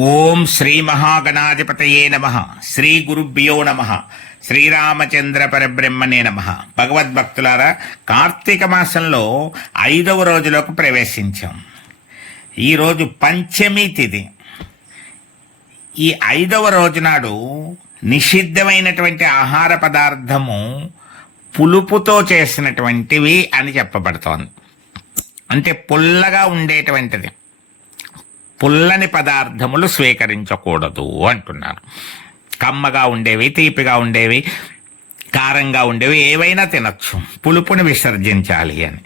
ఓం శ్రీ మహాగణాధిపతయే నమ. శ్రీ గురుభ్యో నమ. శ్రీరామచంద్ర పరబ్రహ్మనే నమ. భగవద్భక్తులారా కార్తీక మాసంలో ఐదవ రోజులోకి ప్రవేశించాం. ఈరోజు పంచమి తిథి ఈ ఐదవ రోజు నాడు నిషిద్ధమైనటువంటి ఆహార పదార్థము పులుపుతో చేసినటువంటివి అని చెప్పబడుతోంది. అంటే పుల్లగా ఉండేటువంటిది. పుల్లని పదార్థములు స్వీకరించకూడదు అంటున్నారు. కమ్మగా ఉండేవి తీపిగా ఉండేవి కారంగా ఉండేవి ఏవైనా తినచ్చు. పులుపుని విసర్జించాలి అని.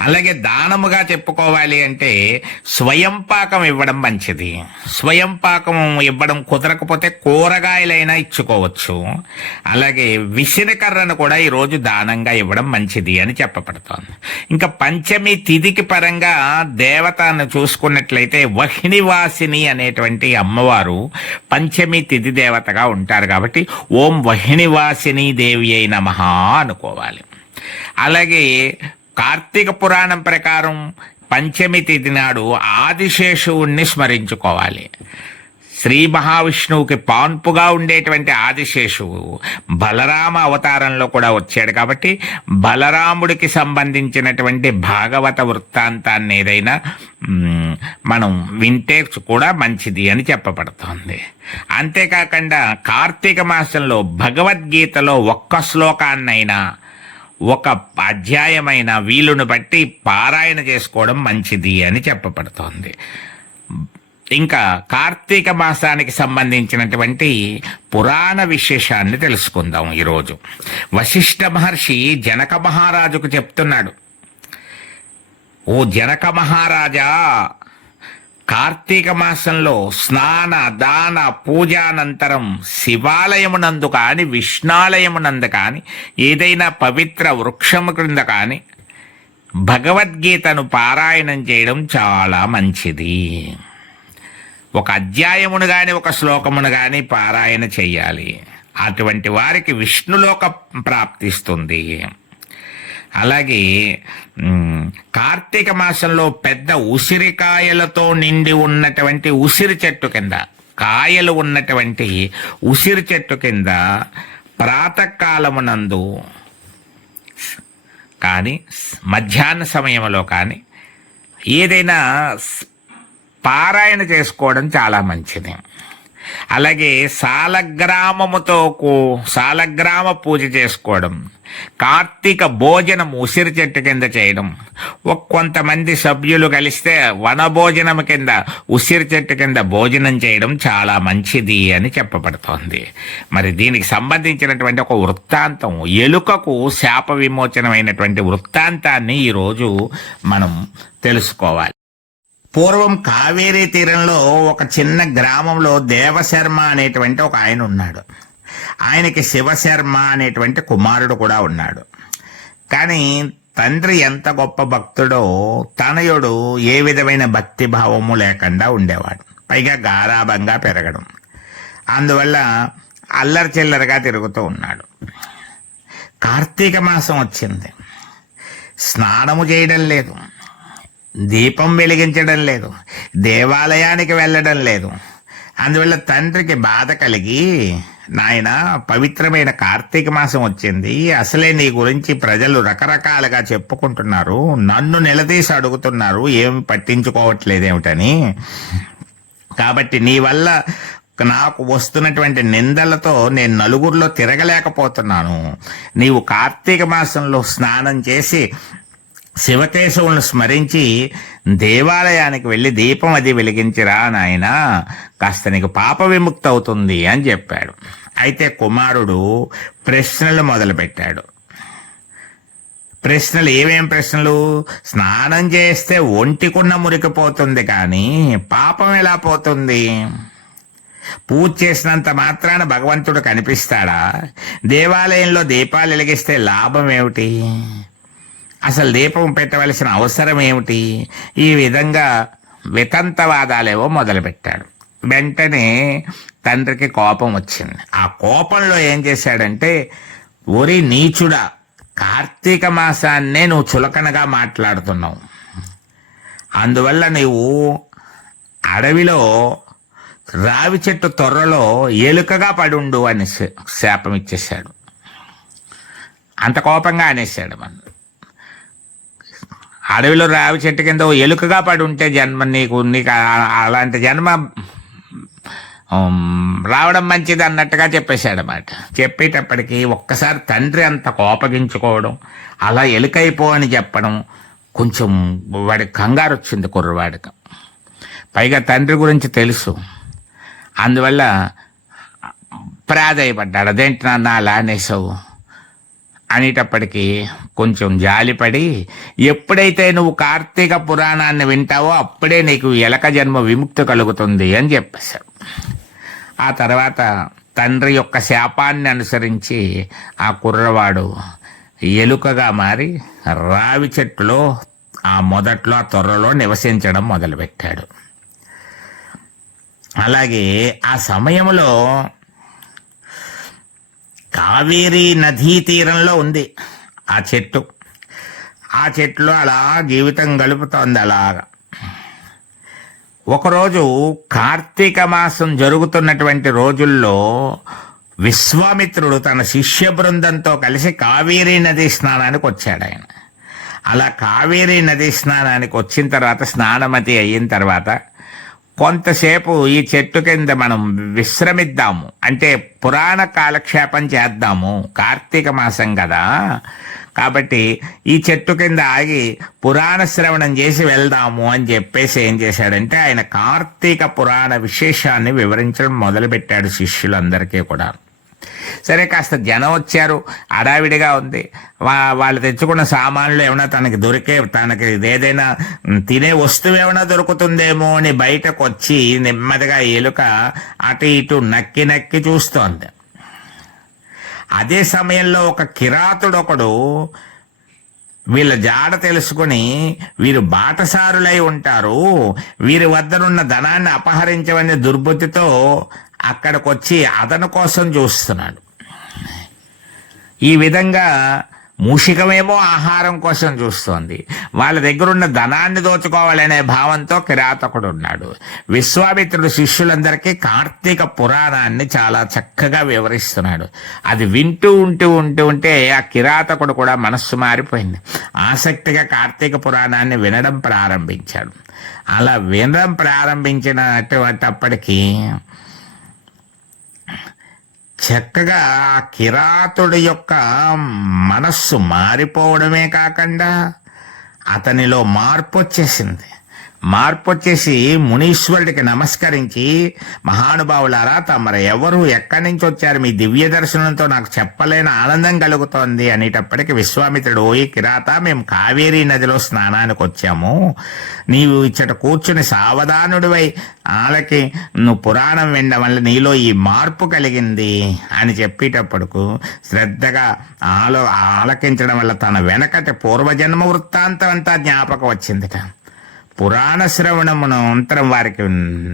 అలాగే దానముగా చెప్పుకోవాలి అంటే స్వయం పాకం ఇవ్వడం మంచిది. స్వయం పాకం ఇవ్వడం కుదరకపోతే కూరగాయలైనా ఇచ్చుకోవచ్చు. అలాగే విసిరికర్రను కూడా ఈరోజు దానంగా ఇవ్వడం మంచిది అని చెప్పబడుతోంది. ఇంకా పంచమి తిథికి పరంగా దేవతను చూసుకున్నట్లయితే వహినివాసిని అనేటువంటి అమ్మవారు పంచమి తిథి దేవతగా ఉంటారు కాబట్టి ఓం వహినివాసిని దేవి అయిన మహా అనుకోవాలి. అలాగే కార్తీక పురాణం ప్రకారం పంచమి తిథి నాడు ఆదిశేషువుణ్ణి స్మరించుకోవాలి. శ్రీ మహావిష్ణువుకి పాన్పుగా ఉండేటువంటి ఆదిశేషువు బలరామ అవతారంలో కూడా వచ్చాడు కాబట్టి బలరాముడికి సంబంధించినటువంటి భాగవత వృత్తాంతాన్ని ఏదైనా మనం వింటే కూడా మంచిది అని చెప్పబడుతోంది. అంతేకాకుండా కార్తీక మాసంలో భగవద్గీతలో ఒక్క శ్లోకాన్నైనా ఒక అధ్యాయమైన వీలును బట్టి పారాయణ చేసుకోవడం మంచిది అని చెప్పబడుతోంది. ఇంకా కార్తీక మాసానికి సంబంధించినటువంటి పురాణ విశేషాన్ని తెలుసుకుందాం ఈరోజు. వశిష్ఠ మహర్షి జనక మహారాజుకు చెప్తున్నాడు. ఓ జనక మహారాజా కార్తీక మాసంలో స్నాన దాన పూజానంతరం శివాలయమునందు కాని విష్ణాలయమునందు కాని ఏదైనా పవిత్ర వృక్షము క్రింద కాని భగవద్గీతను పారాయణం చేయడం చాలా మంచిది. ఒక అధ్యాయమును కానీ ఒక శ్లోకమును కానీ పారాయణ చేయాలి. అటువంటి వారికి విష్ణులోక ప్రాప్తిస్తుంది. అలాగే కార్తీక మాసంలో పెద్ద ఉసిరికాయలతో నిండి ఉన్నటువంటి ఉసిరి చెట్టు కింద కాయలు ఉన్నటువంటి ఉసిరి చెట్టు కింద ప్రాతకాలమునందు కానీ మధ్యాహ్న సమయంలో కానీ ఏదైనా పారాయణ చేసుకోవడం చాలా మంచిది. అలాగే సాలగ్రామముతో కూ- సాలగ్రామ పూజ చేసుకోవడం కార్తీక భోజనం ఉసిరి చెట్టు కింద చేయడం ఒక కొంతమంది సభ్యులు కలిస్తే వన భోజనం కింద ఉసిరి చెట్టు కింద భోజనం చేయడం చాలా మంచిది అని చెప్పబడుతోంది. మరి దీనికి సంబంధించినటువంటి ఒక వృత్తాంతం ఎలుకకు శాప విమోచనమైనటువంటి వృత్తాంతాన్ని ఈరోజు మనం తెలుసుకోవాలి. పూర్వం కావేరీ తీరంలో ఒక చిన్న గ్రామంలో దేవశర్మ అనేటువంటి ఒక ఆయన ఉన్నాడు. ఆయనకి శివశర్మ అనేటువంటి కుమారుడు కూడా ఉన్నాడు. కానీ తండ్రి ఎంత గొప్ప భక్తుడో తనయుడు ఏ విధమైన భక్తి భావము లేకుండా ఉండేవాడు. పైగా గారాభంగా పెరగడం. అందువల్ల అల్లరి చిల్లరగా తిరుగుతూ ఉన్నాడు. కార్తీక మాసం వచ్చింది. స్నానము చేయడం లేదు. దీపం వెలిగించడం లేదు దేవాలయానికి వెళ్ళడం లేదు. అందువల్ల తండ్రికి బాధ కలిగి నాయన పవిత్రమైన కార్తీక మాసం వచ్చింది. అసలే నీ గురించి ప్రజలు రకరకాలుగా చెప్పుకుంటున్నారు. నన్ను నిలదీసి అడుగుతున్నారు. ఏమి పట్టించుకోవట్లేదేమిటని కాబట్టి నీ వల్ల నాకు వస్తున్నటువంటి నిందలతో నేను నలుగురిలో తిరగలేకపోతున్నాను. నీవు కార్తీక మాసంలో స్నానం చేసి శివకేశవులను స్మరించి దేవాలయానికి వెళ్ళి దీపం అది వెలిగించిరా నాయన కాస్త నీకు పాప విముక్తి అవుతుంది అని చెప్పాడు. అయితే కుమారుడు ప్రశ్నలు మొదలుపెట్టాడు. ప్రశ్నలు ఏమేం ప్రశ్నలు? స్నానం చేస్తే ఒంటికున్న మురికిపోతుంది కానీ పాపం ఎలా పోతుంది? పూజ చేసినంత మాత్రాన భగవంతుడు కనిపిస్తాడా? దేవాలయంలో దీపాలు వెలిగిస్తే లాభం ఏమిటి? అసలు దీపం పెట్టవలసిన అవసరం ఏమిటి? ఈ విధంగా వితంతవాదాలేవో మొదలుపెట్టాడు. వెంటనే తండ్రికి కోపం వచ్చింది. ఆ కోపంలో ఏం చేశాడంటే ఒరి నీచుడా కార్తీక మాసాన్నే నువ్వు చులకనగా మాట్లాడుతున్నావు. అందువల్ల నీవు అడవిలో రావి చెట్టు తొర్రలో ఎలుకగా పడుండు అని శాపం ఇచ్చేశాడు. అంత కోపంగా అనేసాడు మన అడవిలో రావి చెట్టు కింద ఓ ఎలుకగా పడి ఉంటే జన్మ నీకు నీకు అలాంటి జన్మ రావడం మంచిది అన్నట్టుగా చెప్పేశాడు అన్నమాట చెప్పేటప్పటికి ఒక్కసారి తండ్రి అంత కోపగించుకోవడం అలా ఎలుకైపో అని చెప్పడం కొంచెం వాడికి కంగారు వచ్చింది కుర్రవాడికి. పైగా తండ్రి గురించి తెలుసు. అందువల్ల ప్రాధాయపడ్డాడు. అదేంటి నాన్న అలా అనేసావు? అనేటప్పటికీ కొంచెం జాలిపడి ఎప్పుడైతే నువ్వు కార్తీక పురాణాన్ని వింటావో అప్పుడే నీకు ఎలక జన్మ విముక్తి కలుగుతుంది అని చెప్పేశాడు ఆ తర్వాత తండ్రి యొక్క శాపాన్ని అనుసరించి ఆ కుర్రవాడు ఎలుకగా మారి రావి చెట్టులో ఆ మొదట్లో ఆ తొర్రలో నివసించడం మొదలుపెట్టాడు. అలాగే ఆ సమయంలో కావేరీ నదీ తీరంలో ఉంది. ఆ చెట్టు. ఆ చెట్టులో అలా జీవితం గడుపుతోంది అలాగా. ఒకరోజు కార్తీక మాసం జరుగుతున్నటువంటి రోజుల్లో విశ్వామిత్రుడు తన శిష్య బృందంతో కలిసి కావేరీ నది స్నానానికి వచ్చాడు ఆయన. అలా కావేరీ నది స్నానానికి వచ్చిన తర్వాత స్నానమతి అయిన తర్వాత కొంతసేపు ఈ చెట్టు కింద మనం విశ్రమిద్దాము. అంటే పురాణ కాలక్షేపం చేద్దాము. కార్తీక మాసం కదా. కాబట్టి ఈ చెట్టు కింద ఆగి పురాణ శ్రవణం చేసి వెళ్దాము అని చెప్పేసి ఏం చేశాడంటే ఆయన కార్తీక పురాణ విశేషాన్ని వివరించడం మొదలుపెట్టాడు శిష్యులందరికీ కూడా. సరే కాస్త జనం వచ్చారు. అడావిడిగా ఉంది. వా వాళ్ళు తెచ్చుకున్న సామాన్లు ఏమైనా తనకి దొరికే తనకి ఏదైనా తినే వస్తువు ఏమైనా దొరుకుతుందేమో అని బయటకు వచ్చి నెమ్మదిగా ఎలుక అటు ఇటు నక్కి నక్కి చూస్తోంది. అదే సమయంలో ఒక కిరాతుడు ఒకడు వీళ్ళ జాడ తెలుసుకుని వీరు బాటసారులై ఉంటారు. వీరి వద్దనున్న ధనాన్ని అపహరించవని దుర్బుద్ధితో అక్కడికొచ్చి అదను కోసం చూస్తున్నాడు. ఈ విధంగా మూషికమేమో ఆహారం కోసం చూస్తోంది. వాళ్ళ దగ్గరున్న ధనాన్ని దోచుకోవాలనే భావంతో కిరాతకుడు ఉన్నాడు విశ్వామిత్రుడు శిష్యులందరికీ కార్తీక పురాణాన్ని చాలా చక్కగా వివరిస్తున్నాడు. అది వింటూ ఉంటూ ఉంటూ ఉంటే ఆ కిరాతకుడు కూడా మనస్సు మారిపోయింది. ఆసక్తిగా కార్తీక పురాణాన్ని వినడం ప్రారంభించాడు. అలా వినడం ప్రారంభించినటువంటప్పటికీ చక్కగా ఆ కిరాతుడి యొక్క మనస్సు మారిపోవడమే కాకుండా అతనిలో మార్పు వచ్చేసింది మార్పు వచ్చేసి మునీశ్వరుడికి నమస్కరించి మహానుభావులారా తమరు ఎవరు ఎక్కడి నుంచి వచ్చారు? మీ దివ్య దర్శనంతో నాకు చెప్పలేని ఆనందం కలుగుతోంది అనేటప్పటికి విశ్వామిత్రుడు ఈ కిరాత మేము కావేరీ నదిలో స్నానానికి వచ్చాము. నీవు ఇచ్చట కూర్చుని సావధానుడివై. ఆలకి నువ్వు పురాణం వినడం వల్ల నీలో ఈ మార్పు కలిగింది అని చెప్పేటప్పటికు శ్రద్ధగా ఆలో ఆలకించడం వల్ల తన వెనకటి పూర్వజన్మ వృత్తాంతం అంతా జ్ఞాపకం వచ్చిందిట. పురాణ శ్రవణమును అంతరం వారికి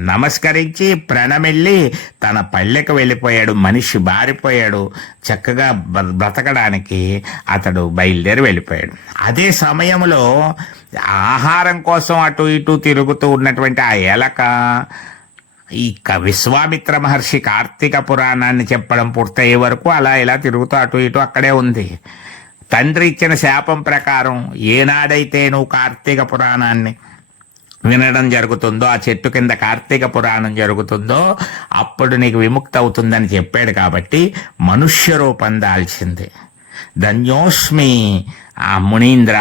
నమస్కరించి ప్రణమిల్లి తన పల్లెకు వెళ్ళిపోయాడు. మనిషి బారిపోయాడు. చక్కగా బ్రతకడానికి అతడు బయలుదేరి వెళ్ళిపోయాడు. అదే సమయంలో ఆహారం కోసం అటు ఇటు తిరుగుతూ ఉన్నటువంటి ఆ ఎలక ఈ విశ్వామిత్ర మహర్షి కార్తీక పురాణాన్ని చెప్పడం పూర్తయ్యే వరకు అలా ఇలా తిరుగుతూ అటు ఇటు అక్కడే ఉంది. తండ్రి ఇచ్చిన శాపం ప్రకారం ఏనాడైతే నువ్వు కార్తీక పురాణాన్ని వినడం జరుగుతుందో ఆ చెట్టు కింద కార్తీక పురాణం జరుగుతుందో అప్పుడు నీకు విముక్తి అవుతుందని చెప్పాడు కాబట్టి మనుష్య రూపం దాల్చింది. ధన్యోస్మి ఆ మునీంద్ర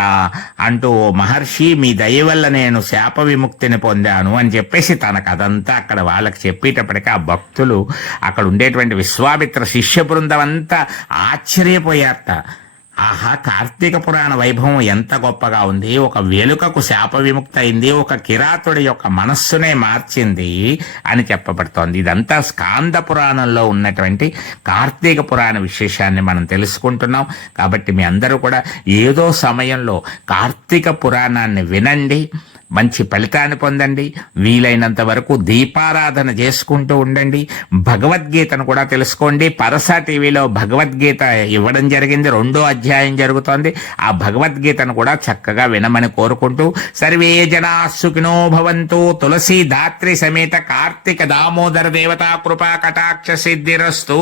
అంటూ "ఓ మహర్షి మీ దయ వల్ల నేను శాప విముక్తిని పొందాను అని చెప్పేసి తన కథంతా అక్కడ వాళ్ళకి చెప్పేటప్పటికీ ఆ భక్తులు అక్కడ ఉండేటువంటి విశ్వామిత్ర శిష్య బృందం అంతా ఆశ్చర్యపోయారట. ఆహా కార్తీక పురాణ వైభవం ఎంత గొప్పగా ఉంది. ఒక వెలుకకు శాప విముక్త అయింది ఒక కిరాతుడి యొక్క మనస్సునే మార్చింది అని చెప్పబడుతోంది. ఇదంతా స్కాంద పురాణంలో ఉన్నటువంటి కార్తీక పురాణ విశేషాన్ని మనం తెలుసుకుంటున్నాం. కాబట్టి మీ అందరూ కూడా ఏదో సమయంలో కార్తీక పురాణాన్ని వినండి. మంచి ఫలితాన్ని పొందండి. వీలైనంత వరకు దీపారాధన చేసుకుంటూ ఉండండి. భగవద్గీతను కూడా తెలుసుకోండి. పరస టీవీలో భగవద్గీత ఇవ్వడం జరిగింది. రెండో అధ్యాయం జరుగుతోంది. ఆ భగవద్గీతను కూడా చక్కగా వినమని కోరుకుంటూ సర్వే జనా సుఖినో భవంతు తులసి ధాత్రి సమేత కార్తీక దామోదర దేవతా కృపా కటాక్ష సిద్ధిరస్తు.